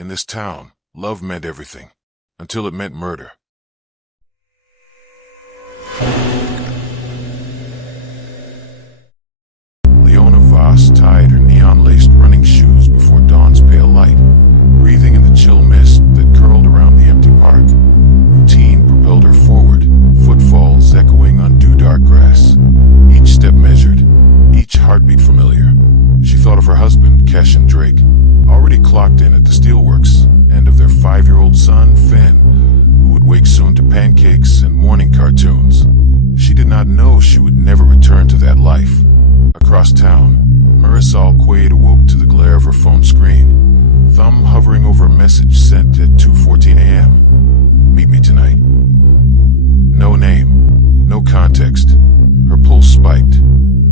In this town, love meant everything, until it meant murder. Leona Voss tied her neon-laced running shoes before dawn's pale light, breathing in the chill mist that curled around the empty park. Routine propelled her forward, footfalls echoing on dew-dark grass. Each step measured, each heartbeat familiar. She thought of her husband, Cassian Drake, already clocked in at the steelworks, and of their 5-year-old son, Finn, who would wake soon to pancakes and morning cartoons. She did not know she would never return to that life. Across town, Marisol Quade awoke to the glare of her phone screen, thumb hovering over a message sent at 2:14 a.m. Meet me tonight. No name, no context. Her pulse spiked.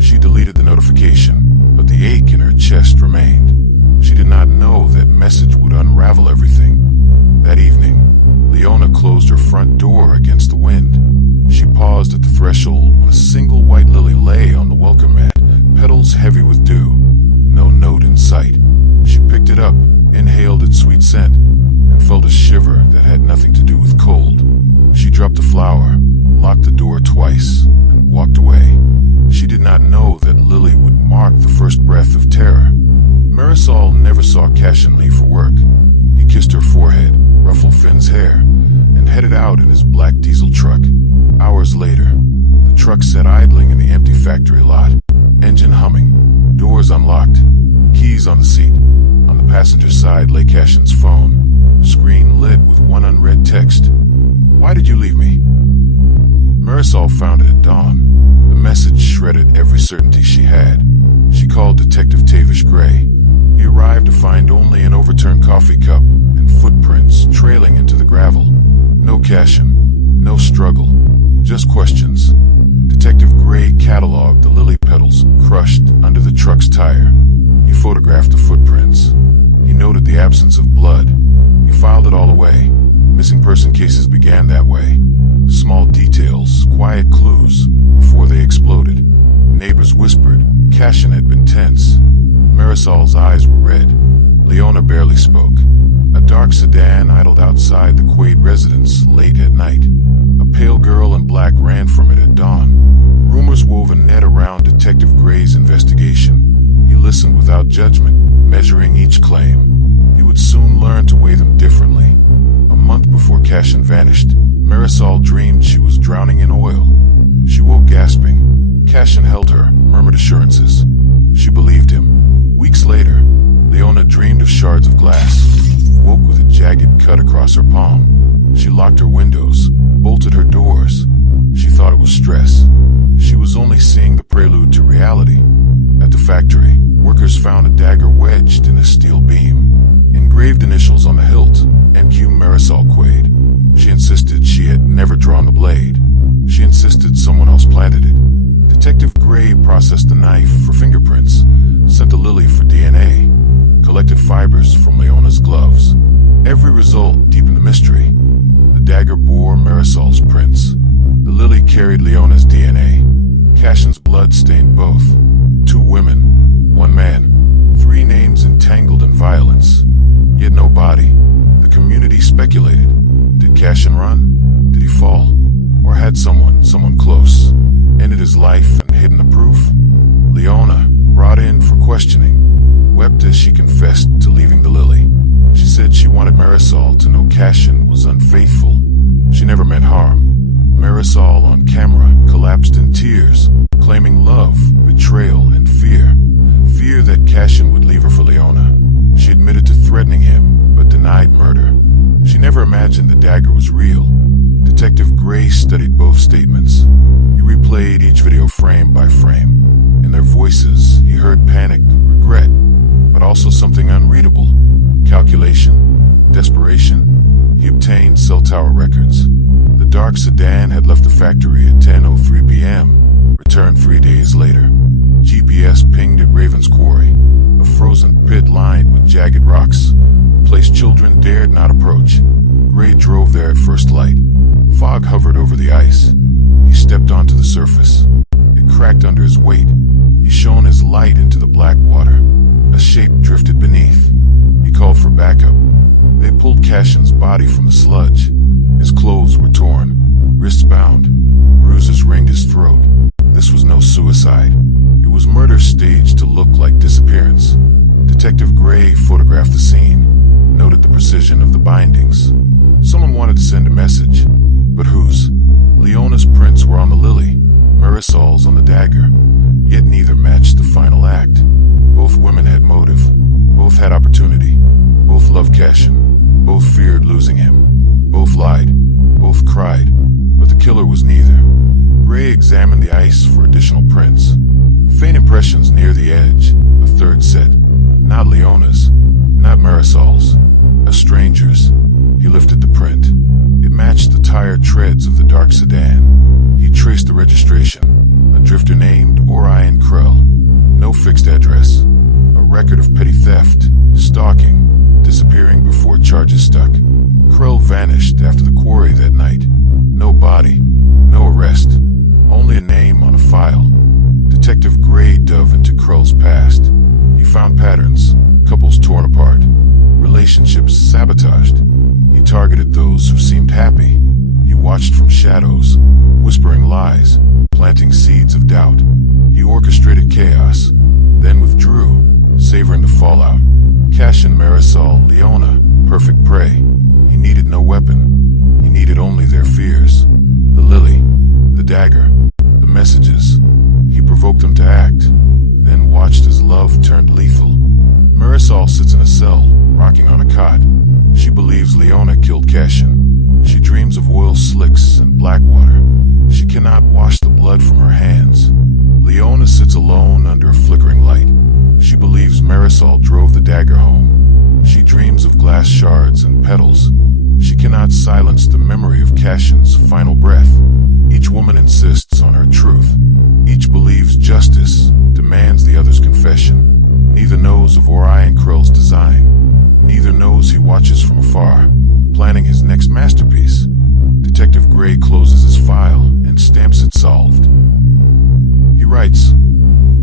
She deleted the notification, but the ache in her chest remained. She did not know that message would unravel everything. That evening, Leona closed her front door against the wind. She paused at the threshold when a single white lily lay on the welcome mat, petals heavy with dew. No note in sight. She picked it up, inhaled its sweet scent, and felt a shiver that had nothing to do with cold. She dropped the flower, locked the door twice, and walked away. She did not know that Lily would mark the first breath of terror. Marisol never saw Cassian leave for work. He kissed her forehead, ruffled Finn's hair, and headed out in his black diesel truck. Hours later, the truck sat idling in the empty factory lot, engine humming, doors unlocked, keys on the seat. On the passenger side lay Cassian's phone, screen lit with one unread text. "Why did you leave me?" Marisol found it at dawn. The message shredded every certainty she had. She called Detective Tavish Gray. He arrived to find only an overturned coffee cup and footprints trailing into the gravel. No Cassian, no struggle, just questions. Detective Gray cataloged the lily petals crushed under the truck's tire. He photographed the footprints. He noted the absence of blood. He filed it all away. Missing person cases began that way. Small details, quiet clues, before they exploded. Neighbors whispered. Cassian had been tense. Marisol's eyes were red. Leona barely spoke. A dark sedan idled outside the Quade residence late at night. A pale girl in black ran from it at dawn. Rumors wove a net around Detective Gray's investigation. He listened without judgment, measuring each claim. He would soon learn to weigh them differently. A month before Cassian vanished, Marisol dreamed she was drowning in oil. She woke gasping. Cassian held her, murmured assurances. She believed him. Weeks later, Leona dreamed of shards of glass, woke with a jagged cut across her palm. She locked her windows, bolted her doors. She thought it was stress. She was only seeing the prelude to reality. At the factory, workers found a dagger wedged in a steel beam. Engraved initials on the hilt, NQ Marisol Quade. She insisted she had never drawn the blade. She insisted someone else planted it. Detective Gray processed the knife for fingerprints, sent the lily for DNA, collected fibers from Leona's gloves. Every result deepened the mystery. The dagger bore Marisol's prints. The lily carried Leona's DNA. Cassian's blood stained both. 2 women, 1 man, 3 names entangled in violence. Yet no body. The community speculated. Did Cassian run? Did he fall? Or had someone close ended his life and hidden the proof? Leona, brought in for questioning, wept as she confessed to leaving the lily. She said she wanted Marisol to know Cassian was unfaithful. She never meant harm. Marisol, on camera, collapsed in tears, claiming love, betrayal, and fear. Fear that Cassian would leave her for Leona. She admitted to threatening him, but denied murder. She never imagined the dagger was real. Detective Gray studied both statements. He replayed each video frame by frame. In their voices, he heard panic, regret, but also something unreadable. Calculation, desperation. He obtained cell tower records. The dark sedan had left the factory at 10:03 p.m., returned 3 days later. GPS pinged at Raven's Quarry, a frozen pit lined with jagged rocks, a place children dared not approach. Gray drove there at first light. Fog hovered over the ice. He stepped onto the surface. It cracked under his weight. He shone his light into the black water. A shape drifted beneath. He called for backup. Cassian's body from the sludge. His clothes were torn, wrists bound, bruises ringed his throat. This was no suicide. It was murder staged to look like disappearance. Detective Gray photographed the scene, noted the precision of the bindings. Someone wanted to send a message, but whose? Leona's prints were on the lily, Marisol's on the dagger, yet neither matched the final act. Both women had motive, both had opportunity, both loved Cassian, both feared losing him, both lied, both cried, but the killer was neither. Gray examined the ice for additional prints. Faint impressions near the edge, a third set. Not Leona's, not Marisol's, a stranger's. He lifted the print. It matched the tired treads of the dark sedan. He traced the registration, a drifter named Orion Krell. No fixed address, a record of petty theft, stalking, disappearing before charges stuck. Krell vanished after the quarry that night. No body, no arrest, only a name on a file. Detective Gray dove into Krell's past. He found patterns, couples torn apart, relationships sabotaged. He targeted those who seemed happy. He watched from shadows, whispering lies, planting seeds of doubt. He orchestrated chaos, then withdrew, savoring the fallout. Cassian, Marisol, Leona, perfect prey. He needed no weapon. He needed only their fears. The lily, the dagger, the messages. He provoked them to act, then watched as love turned lethal. Marisol sits in a cell, rocking on a cot. She believes Leona killed Cassian. She dreams of oil slicks and black water. She cannot wash the blood from her hands. Leona sits alone under a flickering light. She believes Marisol drove the dagger home. She dreams of glass shards and petals. She cannot silence the memory of Cassian's final breath. Each woman insists on her truth. Each believes justice, demands the other's confession. Neither knows of Orion Krell's design. Neither knows he watches from afar, planning his next masterpiece. Detective Gray closes his file and stamps it solved. He writes,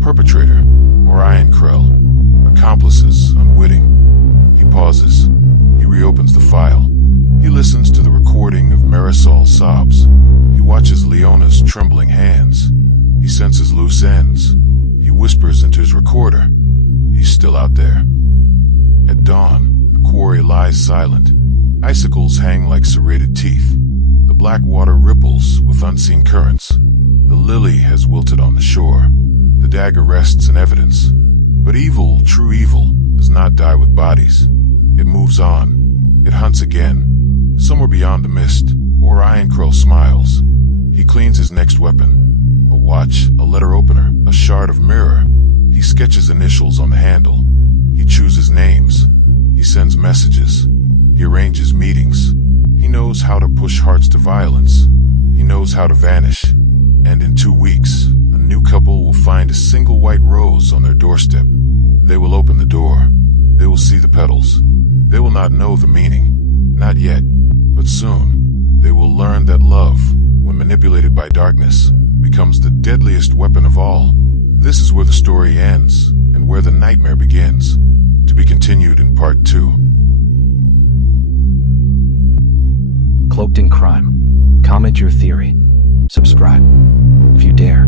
perpetrator, Orion Krell, accomplices, unwitting. He pauses. He reopens the file. He listens to the recording of Marisol's sobs. He watches Leona's trembling hands. He senses loose ends. He whispers into his recorder. He's still out there. At dawn, the quarry lies silent. Icicles hang like serrated teeth. The black water ripples with unseen currents. The lily has wilted on the shore. The dagger rests in evidence. But evil, true evil, does not die with bodies. It moves on. It hunts again. Somewhere beyond the mist, Orion Krell smiles. He cleans his next weapon. A watch, a letter opener, a shard of mirror. He sketches initials on the handle. He chooses names. He sends messages. He arranges meetings. He knows how to push hearts to violence. He knows how to vanish. And in 2 weeks, a new couple will find a single white rose on their doorstep. They will open the door. They will see the petals. They will not know the meaning. Not yet, but soon. They will learn that love, when manipulated by darkness, becomes the deadliest weapon of all. This is where the story ends, and where the nightmare begins. To be continued in part 2. Cloaked in Crime. Comment your theory. Subscribe, if you dare.